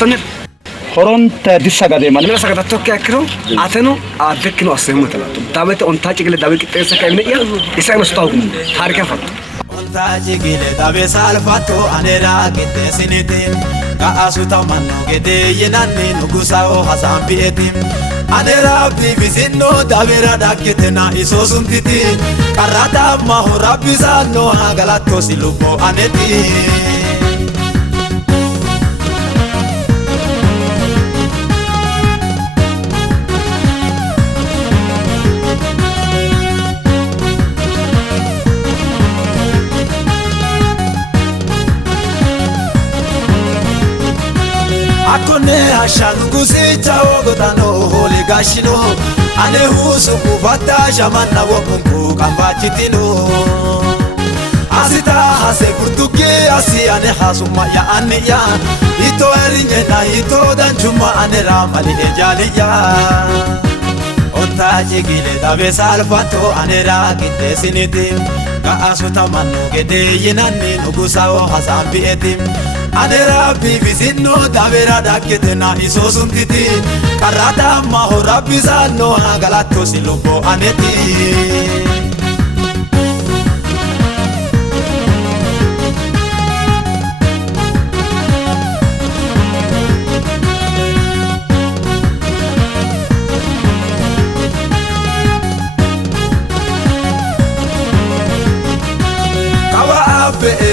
tonne horonta disagade man mela sagada tokki akiro ateno adekino asehmutala dabete on taajigile dabeki tesa kayne ya isagna stawgun tarika fat on taajigile dabe salfato anera kite sinite ka asuta manno gede yenanne nugusao hasambi etim anera bibisinno dabera daketena isosuntiti karata mahorabisano hagalato silupo aneti akone hashanu gusicha ogotano holi gashino ane husu kufata shamanna wokunku kambachitino asita hase kurtuki asi ane hasuma ya ane ya ito erinye na ito danchuma ane ramali ejaliya onta jigile dabe salfato ane rakite sinitim ka asuta manno gede yenanne nugusao hasambi etim anera bibisinno dabera daketena isosuntiti karata mahorabisano hagalato silupo aneti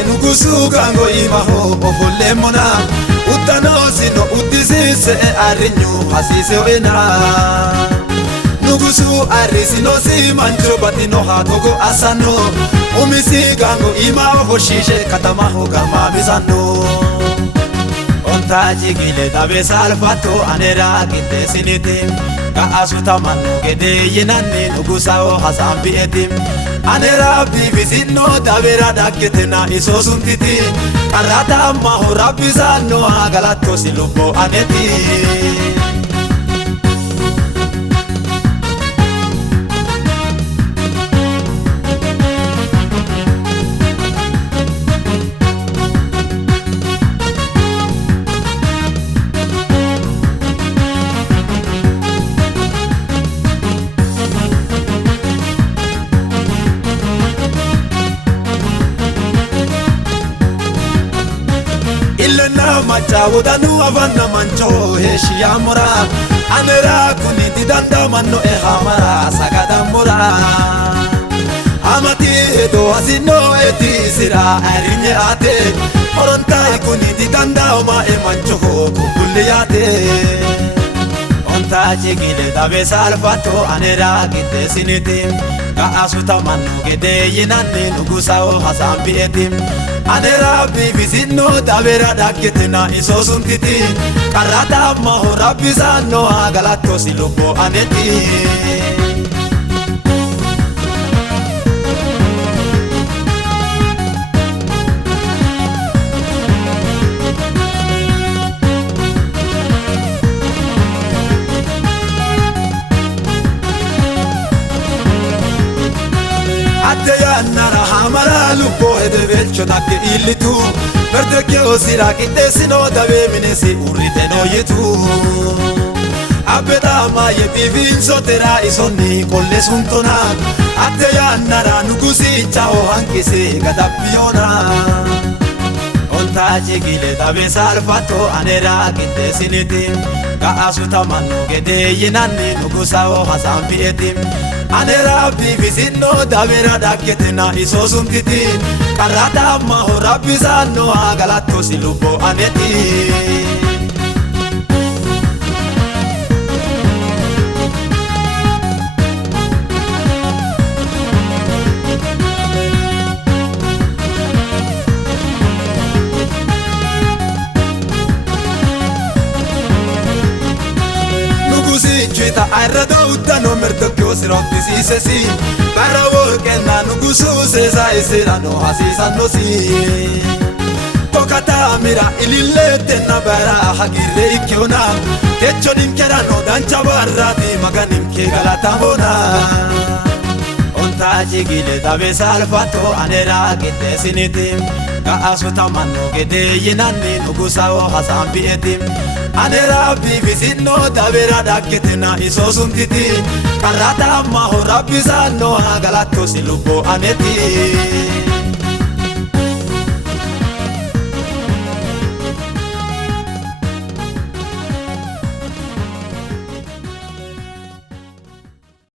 nugusugango imaho ofulemona utanosino utisise arinyu hasise wena nugusu arisino simancho batino hatogo asano umisigango imaho hoshishe katamaho gamabisano ontajigile dabe salfato anera kite sinitim ka asuta manno gede yenanne nugusao hasambi etim anera bibisinno dabera daketena isosuntiti karata mahorabisano hagalato silupo aneti ilena machawoda nu avanna mancho heshiyamora anera kuniti danda manno e hamara sagadamora amati edo asino eti sira arinye ate oronta kuniti danda ma e mancho kulliyate onta jigile dabe salfato anera kite sinitim ka asuta manno gede yenanne nugusao hasambi etim anera bibisinno dabera daketena isosuntiti karata mahorabisano hagalato silupo aneti nara hamara lupo edevelcho nakke illitu perdeke osira kitesino dabe minesi urite no yetu abeda ma ye bivinso tera isonni kolle suntona atte ya nara nugusi chao hankise gadapiona onta jigile dabe salfato anera kitesinitim ka asuta manno gede yenanne nugusao hasambi etim anera bibisinno dabera daketena isosuntiti karata mahorabisano hagalato silupo aneti Chita arrado utano mertokyo sirotti sisesi Barrawo kenna nugusu sesa esirano hasisano si Tokata mira ilillete na bara hagire ikiona Techo nimkerano dancha barrati maganim ke galatamona ontaji gile dabe salfato anera gite sinitim ka asuta manno gede yinanni nugusa o hasan bietim anera bibisinno dabera dakketina iso suntiti karata ma ho rabbi sanno agalatto silubbo aneti